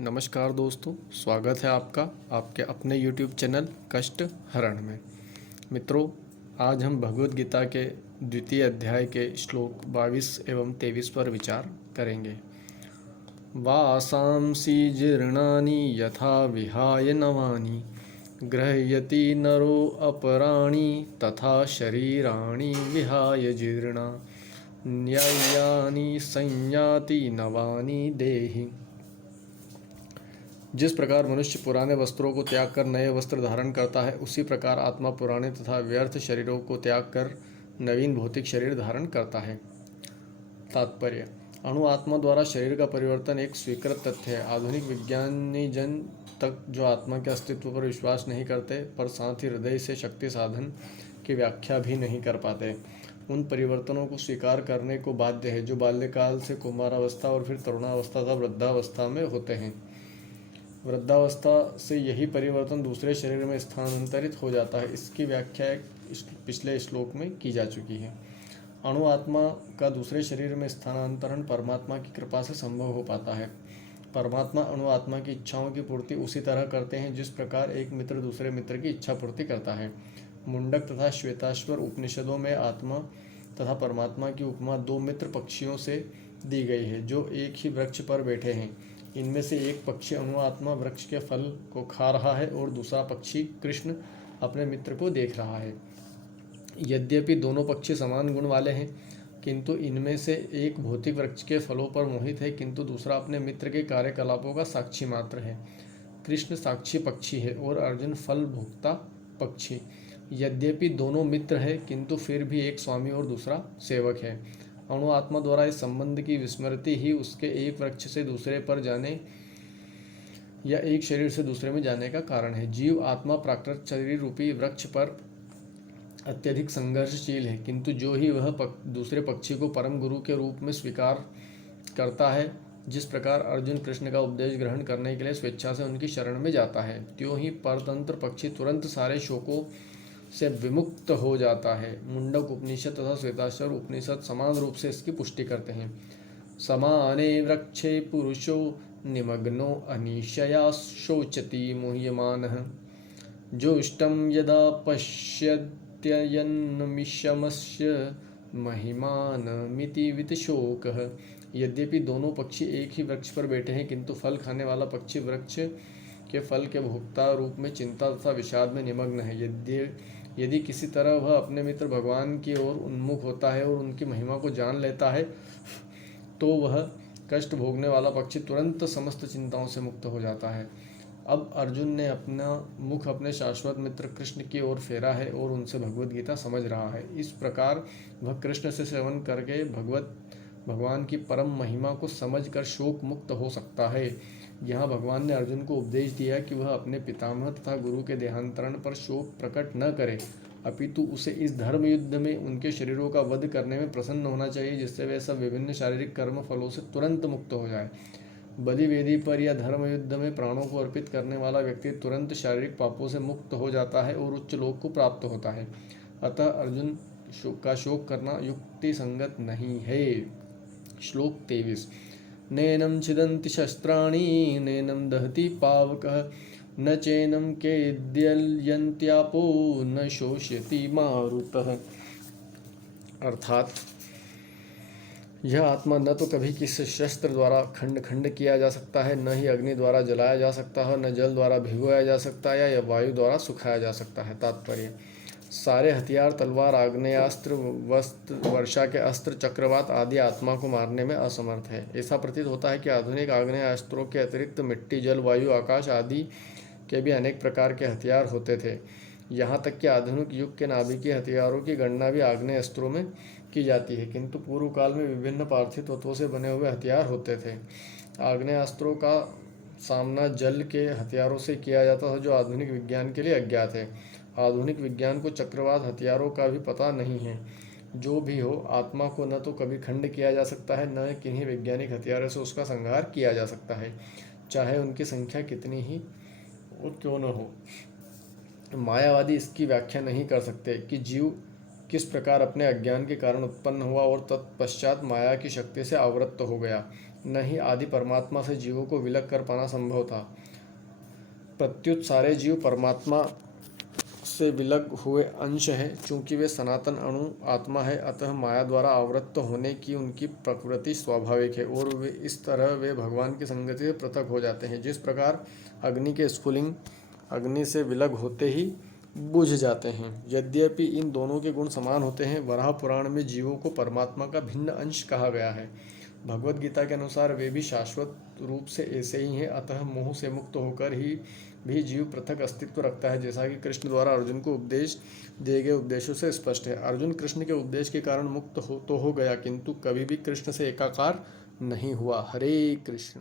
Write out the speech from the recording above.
नमस्कार दोस्तों, स्वागत है आपका आपके अपने YouTube चैनल कष्ट हरण में। मित्रों, आज हम भगवद गीता के द्वितीय अध्याय के श्लोक 22 एवं 23 पर विचार करेंगे। वासांसि जीर्णानि यथा विहाय नवानि गृह्यति नरो अपराणि तथा शरीराणि विहाय जीर्णा न्यायानि संयाति नवानि देहि। जिस प्रकार मनुष्य पुराने वस्त्रों को त्याग कर नए वस्त्र धारण करता है, उसी प्रकार आत्मा पुराने तथा व्यर्थ शरीरों को त्याग कर नवीन भौतिक शरीर धारण करता है। तात्पर्य: अणु आत्मा द्वारा शरीर का परिवर्तन एक स्वीकृत तथ्य है। आधुनिक विज्ञानी जन तक जो आत्मा के अस्तित्व पर विश्वास नहीं करते, पर साथ ही हृदय से शक्ति साधन की व्याख्या भी नहीं कर पाते, उन परिवर्तनों को स्वीकार करने को बाध्य है जो बाल्यकाल से कुमारावस्था और फिर तरुणावस्था तथा वृद्धावस्था में होते हैं। वृद्धावस्था से यही परिवर्तन दूसरे शरीर में स्थानांतरित हो जाता है। इसकी व्याख्या पिछले श्लोक में की जा चुकी है। अणु आत्मा का दूसरे शरीर में स्थानांतरण परमात्मा की कृपा से संभव हो पाता है। परमात्मा अणु आत्मा की इच्छाओं की पूर्ति उसी तरह करते हैं जिस प्रकार एक मित्र दूसरे मित्र की इच्छा पूर्ति करता है। मुंडक तथा श्वेताश्वर उपनिषदों में आत्मा तथा परमात्मा की उपमा दो मित्र पक्षियों से दी गई है जो एक ही वृक्ष पर बैठे हैं। इनमें से एक पक्षी अणु आत्मा वृक्ष के फल को खा रहा है और दूसरा पक्षी कृष्ण अपने मित्र को देख रहा है। यद्यपि दोनों पक्षी समान गुण वाले हैं, किंतु इनमें से एक भौतिक वृक्ष के फलों पर मोहित है, किंतु दूसरा अपने मित्र के कार्यकलापों का साक्षी मात्र है। कृष्ण साक्षी पक्षी है और अर्जुन फल भोक्ता पक्षी। यद्यपि दोनों मित्र हैं, किंतु फिर भी एक स्वामी और दूसरा सेवक है। अणु आत्मा द्वारा इस संबंध की विस्मृति ही उसके एक वृक्ष से दूसरे पर जाने या एक शरीर से दूसरे में जाने का कारण है। जीव आत्मा प्राकृत शरीर रूपी वृक्ष पर अत्यधिक संघर्षशील है, किंतु जो ही वह दूसरे पक्षी को परम गुरु के रूप में स्वीकार करता है, जिस प्रकार अर्जुन कृष्ण का उपदेश ग्रहण करने के लिए स्वेच्छा से उनकी शरण में जाता है, त्यों ही परतंत्र पक्षी तुरंत सारे शोकों से विमुक्त हो जाता है। मुंडक उपनिषद तथा श्वेताश्वर उपनिषद समान रूप से इसकी पुष्टि करते हैं। समाने वृक्षे पुरुषो निमग्नो अनिशया शोचति मुह्यमानः जोष्टं यदा पश्यत्ययन्नमिषमस्य महिमानमिति वित्तशोकः। यद्यपि दोनों पक्षी एक ही वृक्ष पर बैठे हैं, किंतु फल खाने वाला पक्षी वृक्ष के फल के भोक्ता रूप में चिंता तथा विषाद में निमग्न है। यदि किसी तरह वह अपने मित्र भगवान की ओर उन्मुख होता है और उनकी महिमा को जान लेता है, तो वह कष्ट भोगने वाला पक्षी तुरंत समस्त चिंताओं से मुक्त हो जाता है। अब अर्जुन ने अपना मुख अपने शाश्वत मित्र कृष्ण की ओर फेरा है और उनसे भगवद गीता समझ रहा है। इस प्रकार वह कृष्ण से सेवन करके भगवान की परम महिमा को समझकर शोक मुक्त हो सकता है। यहाँ भगवान ने अर्जुन को उपदेश दिया कि वह अपने पितामह तथा गुरु के देहांतरण पर शोक प्रकट न करे, अपितु उसे इस धर्म युद्ध में उनके शरीरों का वध करने में प्रसन्न होना चाहिए, जिससे वे सब विभिन्न शारीरिक कर्म फलों से तुरंत मुक्त हो जाए। बलि वेदी पर या धर्म युद्ध में प्राणों को अर्पित करने वाला व्यक्ति तुरंत शारीरिक पापों से मुक्त हो जाता है और उच्च लोक को प्राप्त होता है। अतः अर्जुन का शोक करना युक्ति संगत नहीं है। श्लोक 23। नैनं छिदन्ति शस्त्राणि नैनं दहति पावकः न चैनं केद्यल्यन्त्यापो न शोष्यति मारुतः। अर्थात यह आत्मा न तो कभी किसी शस्त्र द्वारा खंड खंड किया जा सकता है, न ही अग्नि द्वारा जलाया जा सकता है, न जल द्वारा भिगोया जा सकता है या वायु द्वारा सुखाया जा सकता है। तात्पर्य: सारे हथियार, तलवार, आग्नेयास्त्र, वर्षा के अस्त्र, चक्रवात आदि आत्मा को मारने में असमर्थ है। ऐसा प्रतीत होता है कि आधुनिक आग्नेयास्त्रों के अतिरिक्त मिट्टी, जल, वायु, आकाश आदि के भी अनेक प्रकार के हथियार होते थे। यहाँ तक कि आधुनिक युग के नाभिकीय हथियारों की गणना भी आग्नेयास्त्रों में की जाती है, किंतु पूर्व काल में विभिन्न पार्थिव तत्वों से बने हुए हथियार होते थे। आग्नेयास्त्रों का सामना जल के हथियारों से किया जाता था, जो आधुनिक विज्ञान के लिए अज्ञात है। आधुनिक विज्ञान को चक्रवात हथियारों का भी पता नहीं है। जो भी हो, आत्मा को न तो कभी खंड किया जा सकता है, न किन्हीं वैज्ञानिक हथियारों से उसका संहार किया जा सकता है, चाहे उनकी संख्या कितनी ही क्यों न हो। मायावादी इसकी व्याख्या नहीं कर सकते कि जीव किस प्रकार अपने अज्ञान के कारण उत्पन्न हुआ और तत्पश्चात माया की शक्ति से आवृत्त हो गया। न ही आदि परमात्मा से जीवों को विलग कर पाना संभव था। प्रत्युत सारे जीव परमात्मा से विलग हुए अंश हैं। चूंकि वे सनातन अणु आत्मा है, अतः माया द्वारा आवृत्त होने की उनकी प्रकृति स्वाभाविक है और वे इस तरह वे भगवान की संगति से पृथक हो जाते हैं। जिस प्रकार अग्नि के स्फुलिंग अग्नि से विलग होते ही बुझ जाते हैं। यद्यपि इन दोनों के गुण समान होते हैं, वराह पुराण में जीवों को परमात्मा का भिन्न अंश कहा गया है। भगवद गीता के अनुसार वे भी शाश्वत रूप से ऐसे ही हैं। अतः मोह से मुक्त होकर ही भी जीव पृथक अस्तित्व रखता है, जैसा कि कृष्ण द्वारा अर्जुन को उपदेश दिए गए उपदेशों से स्पष्ट है। अर्जुन कृष्ण के उपदेश के कारण मुक्त हो गया, किंतु कभी भी कृष्ण से एकाकार नहीं हुआ। हरे कृष्ण।